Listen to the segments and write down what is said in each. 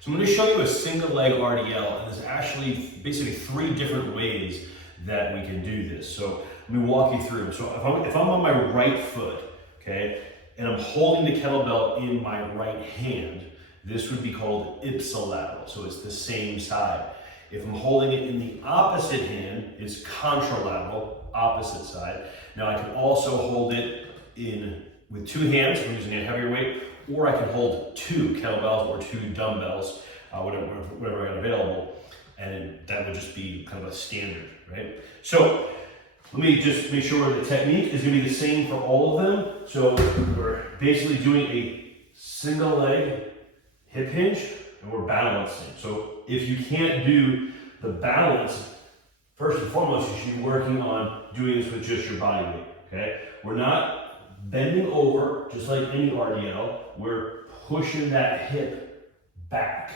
So I'm going to show you a single leg RDL, and there's actually basically 3 different ways that we can do this. So let me walk you through. So if I'm on my right foot, okay, and I'm holding the kettlebell in my right hand, this would be called ipsilateral. So it's the same side. If I'm holding it in the opposite hand, it's contralateral, opposite side. Now I can also hold it in with 2 hands, if I'm using a heavier weight, or I can hold 2 kettlebells or 2 dumbbells, whatever I got available, and that would just be kind of a standard, right? So let me just make sure the technique is going to be the same for all of them. So we're basically doing a single leg hip hinge, and we're balancing. So if you can't do the balance, first and foremost, you should be working on doing this with just your body weight, okay? We're not bending over, just like any RDL, we're pushing that hip back,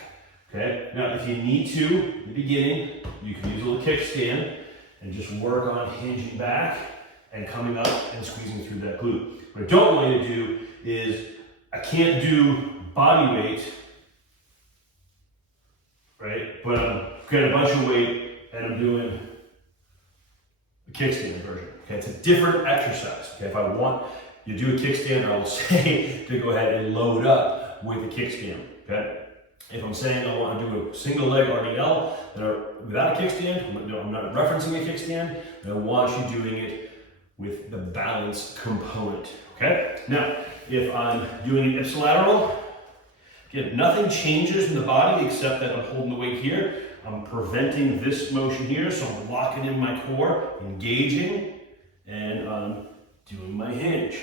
okay? Now, if you need to, in the beginning, you can use a little kickstand and just work on hinging back and coming up and squeezing through that glute. What I don't want you to do is, I can't do body weight, right? But I'm getting a bunch of weight and I'm doing the kickstand version, okay? It's a different exercise, okay? If I want you do a kickstand, I will say to go ahead and load up with a kickstand, okay? If I'm saying I want to do a single leg RDL without a kickstand, I'm not referencing a kickstand, then I want you doing it with the balance component, okay? Now, if I'm doing an ipsilateral, again, nothing changes in the body except that I'm holding the weight here. I'm preventing this motion here, so I'm locking in my core, engaging, and I'm doing my hinge,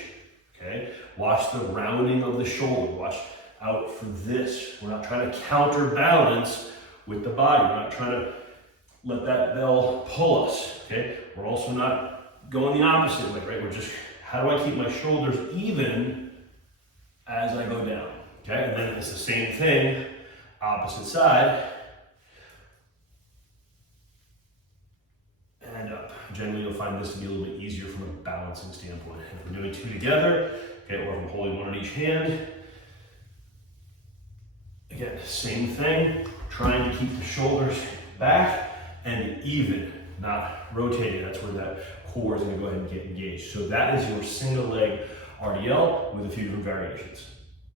okay? Watch the rounding of the shoulder. Watch out for this. We're not trying to counterbalance with the body. We're not trying to let that bell pull us, okay? We're also not going the opposite way, right? We're just, how do I keep my shoulders even as I go down, okay? And then it's the same thing, opposite side, and up. Generally, you'll find this to be a little bit easier from a balancing standpoint. If we're doing 2 together, okay, or if I'm holding 1 in each hand, again, same thing, trying to keep the shoulders back and even, not rotating. That's where that core is going to go ahead and get engaged. So that is your single leg RDL with a few different variations.